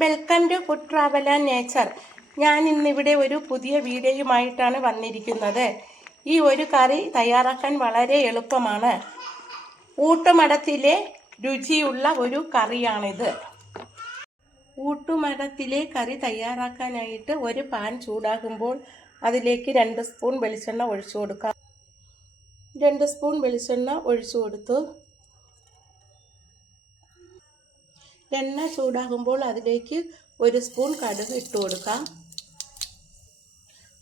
Welcome to food travel and nature. ഞാൻ ഇന്നിവിടെ ഒരു പുതിയ വീഡിയോയുമായിട്ടാണ് വന്നിരിക്കുന്നത്. ഈ ഒരു കറി തയ്യാറാക്കാൻ വളരെ എളുപ്പമാണ്. ഊട്ടുമടത്തിലെ രുചിയുള്ള ഒരു കറിയാണിത്. ഊട്ടുമടത്തിലെ കറി തയ്യാറാക്കാനായിട്ട് ഒരു പാൻ ചൂടാകുമ്പോൾ അതിലേക്ക് 2 സ്പൂൺ വെളിച്ചെണ്ണ ഒഴിച്ചു കൊടുക്കാം. 2 സ്പൂൺ വെളിച്ചെണ്ണ ഒഴിച്ചു കൊടുത്തു. എണ്ണ ചൂടാകുമ്പോൾ അതിലേക്ക് 1 സ്പൂൺ കടുക് ഇട്ട് കൊടുക്കാം.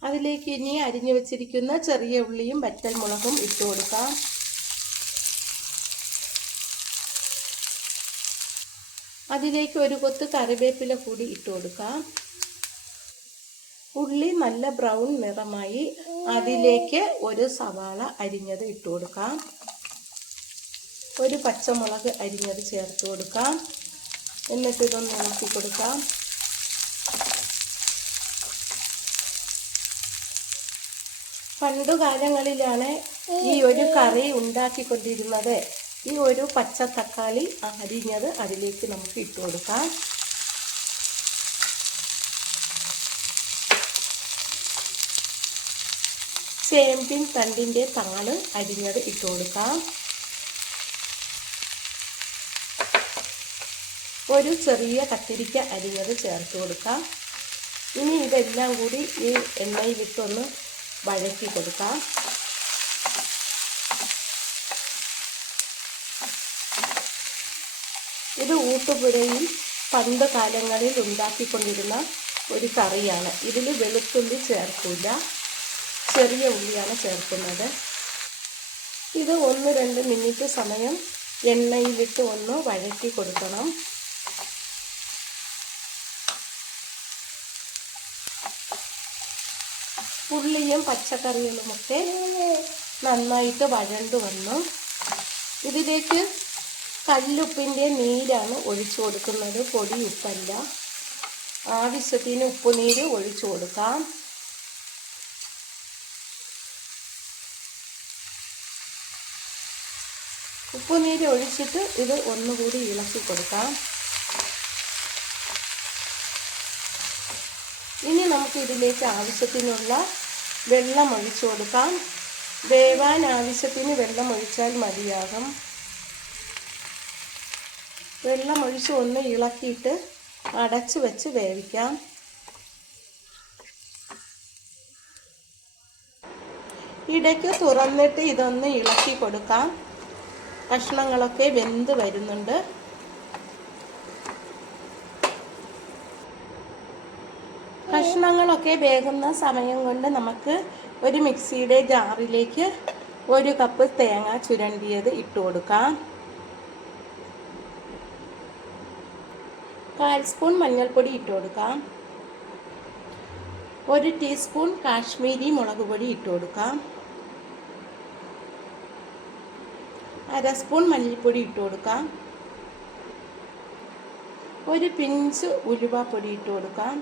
അതിലേക്ക് ഇനി അരിഞ്ഞു വെച്ചിരിക്കുന്ന ചെറിയ ഉള്ളിയും വറ്റൽമുളകും ഇട്ട് കൊടുക്കാം. അതിലേക്ക് 1 കൊത്ത് കറിവേപ്പില കൂടി ഇട്ട് കൊടുക്കാം. ഉള്ളി നല്ല ബ്രൗൺ നിറമായി അതിലേക്ക് 1 സവാള അരിഞ്ഞത് ഇട്ട് കൊടുക്കാം. 1 പച്ചമുളക് അരിഞ്ഞത് ചേർത്ത് കൊടുക്കാം. എന്നിട്ട് ഇതൊന്ന് ഇളക്കി കൊടുക്കാം. പണ്ടുകാലങ്ങളിലാണ് ഈ ഒരു കറി ഉണ്ടാക്കിക്കൊണ്ടിരുന്നത്. ഈ ഒരു പച്ച തക്കാളി അരിഞ്ഞത് അതിലേക്ക് നമുക്ക് ഇട്ട് കൊടുക്കാം. ചേമ്പിൻ തണ്ടിൻ്റെ താള് അരിഞ്ഞത് ഇട്ട് കൊടുക്കാം. 1 ചെറിയ കത്തിരിക്ക അരിഞ്ഞത് ചേർത്ത് കൊടുക്കാം. ഇനി ഇതെല്ലാം കൂടി ഈ എണ്ണയിലിട്ടൊന്ന് വഴറ്റി കൊടുക്കാം. ഇത് ഊട്ടുപുരയിൽ പണ്ട് കാലങ്ങളിൽ ഉണ്ടാക്കിക്കൊണ്ടിരുന്ന ഒരു കറിയാണ്. ഇതിൽ വെളുത്തുള്ളി ചേർക്കില്ല, ചെറിയ ഉള്ളിയാണ് ചേർക്കുന്നത്. ഇത് 1-2 മിനിറ്റ് സമയം എണ്ണയിലിട്ട് ഒന്ന് വഴറ്റി കൊടുക്കണം. ഉള്ളിയും പച്ചക്കറികളുമൊക്കെ നന്നായിട്ട് വഴണ്ടു വന്നു. ഇതിലേക്ക് കല്ലുപ്പിൻ്റെ നീരാണ് ഒഴിച്ചു കൊടുക്കുന്നത്, പൊടി ഉപ്പല്ല. ആവശ്യത്തിന് ഉപ്പുനീര് ഒഴിച്ചു കൊടുക്കാം. ഉപ്പുനീര് ഒഴിച്ചിട്ട് ഇത് ഒന്നുകൂടി ഇളക്കി കൊടുക്കാം. ഇനി നമുക്ക് ഇതിലേക്ക് ആവശ്യത്തിനുള്ള വെള്ളം ഒഴിച്ചു കൊടുക്കാം. വേവാൻ ആവശ്യത്തിന് വെള്ളം ഒഴിച്ചാൽ മതിയാകും. വെള്ളം ഒഴിച്ച് ഒന്ന് ഇളക്കിയിട്ട് അടച്ചു വെച്ച് വേവിക്കാം. ഇടയ്ക്ക് തുറന്നിട്ട് ഇതൊന്ന് ഇളക്കി കൊടുക്കാം. കഷ്ണങ്ങളൊക്കെ വെന്ത് വരുന്നുണ്ട്. കഷ്ണങ്ങളൊക്കെ വേകുന്ന സമയം കൊണ്ട് നമുക്ക് ഒരു മിക്സിയുടെ ജാറിലേക്ക് 1 കപ്പ് തേങ്ങ ചുരണ്ടിയത് ഇട്ട് കൊടുക്കാം. 1/4 സ്പൂൺ മഞ്ഞൾപ്പൊടി ഇട്ട് കൊടുക്കാം. 1 ടീസ്പൂൺ കാശ്മീരി മുളക് പൊടി ഇട്ട് കൊടുക്കാം. 1/2 സ്പൂൺ മല്ലിപ്പൊടി ഇട്ട് കൊടുക്കാം. 1 പിഞ്ച് ഉലുവാപ്പൊടി ഇട്ട് കൊടുക്കാം.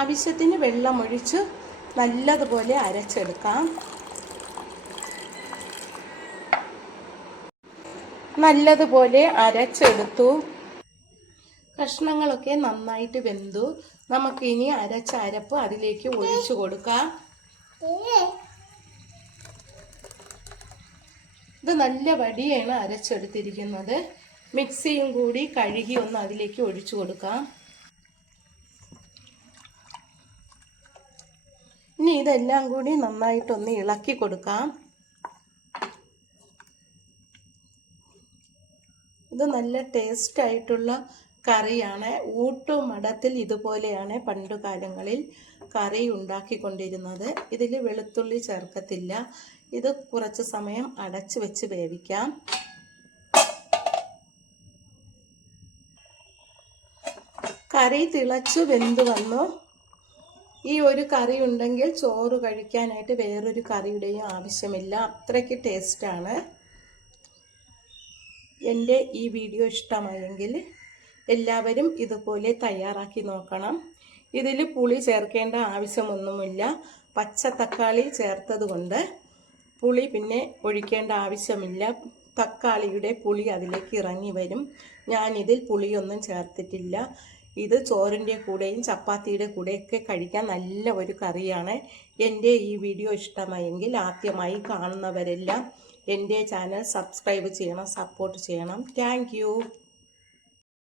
ആവശ്യത്തിന് വെള്ളമൊഴിച്ച് നല്ലതുപോലെ അരച്ചെടുക്കാം. നല്ലതുപോലെ അരച്ചെടുത്തു. കഷ്ണങ്ങളൊക്കെ നന്നായിട്ട് വെന്തു. നമുക്കിനി അരച്ച അരപ്പ് അതിലേക്ക് ഒഴിച്ചു കൊടുക്കാം. ഇത് നല്ല വടിയാണ് അരച്ചെടുത്തിരിക്കുന്നത്. മിക്സിയും കൂടി കഴുകി ഒന്ന് അതിലേക്ക് ഒഴിച്ചു കൊടുക്കാം. ഇനി ഇതെല്ലാം കൂടി നന്നായിട്ടൊന്ന് ഇളക്കി കൊടുക്കാം. ഇത് നല്ല ടേസ്റ്റ് ആയിട്ടുള്ള കറിയാണ്. ഊട്ടുമടത്തിൽ ഇതുപോലെയാണ് പണ്ടുകാലങ്ങളിൽ കറി ഉണ്ടാക്കിക്കൊണ്ടിരുന്നത്. ഇതിൽ വെളുത്തുള്ളി ചേർക്കത്തില്ല. ഇത് കുറച്ച് സമയം അടച്ചു വെച്ച് വേവിക്കാം. കറി തിളച്ചു വെന്ത് വന്നു. ഈ ഒരു കറി ഉണ്ടെങ്കിൽ ചോറ് കഴിക്കാനായിട്ട് വേറൊരു കറിയുടെയും ആവശ്യമില്ല. അത്രയ്ക്ക് ടേസ്റ്റാണ്. എൻ്റെ ഈ വീഡിയോ ഇഷ്ടമായെങ്കിൽ എല്ലാവരും ഇതുപോലെ തയ്യാറാക്കി നോക്കണം. ഇതിൽ പുളി ചേർക്കേണ്ട ആവശ്യമൊന്നുമില്ല. പച്ച തക്കാളി ചേർത്തത് കൊണ്ട് പുളി പിന്നെ ഒഴിക്കേണ്ട ആവശ്യമില്ല. തക്കാളിയുടെ പുളി അതിലേക്ക് ഇറങ്ങി വരും. ഞാനിതിൽ പുളിയൊന്നും ചേർത്തിട്ടില്ല. ഇത് ചോറിൻ്റെ കൂടെയും ചപ്പാത്തിയുടെ കൂടെയൊക്കെ കഴിക്കാൻ നല്ല ഒരു കറിയാണ്. എൻ്റെ ഈ വീഡിയോ ഇഷ്ടമായെങ്കിൽ ആദ്യമായി കാണുന്നവരെല്ലാം എൻ്റെ ചാനൽ സബ്സ്ക്രൈബ് ചെയ്യണം, സപ്പോർട്ട് ചെയ്യണം. താങ്ക്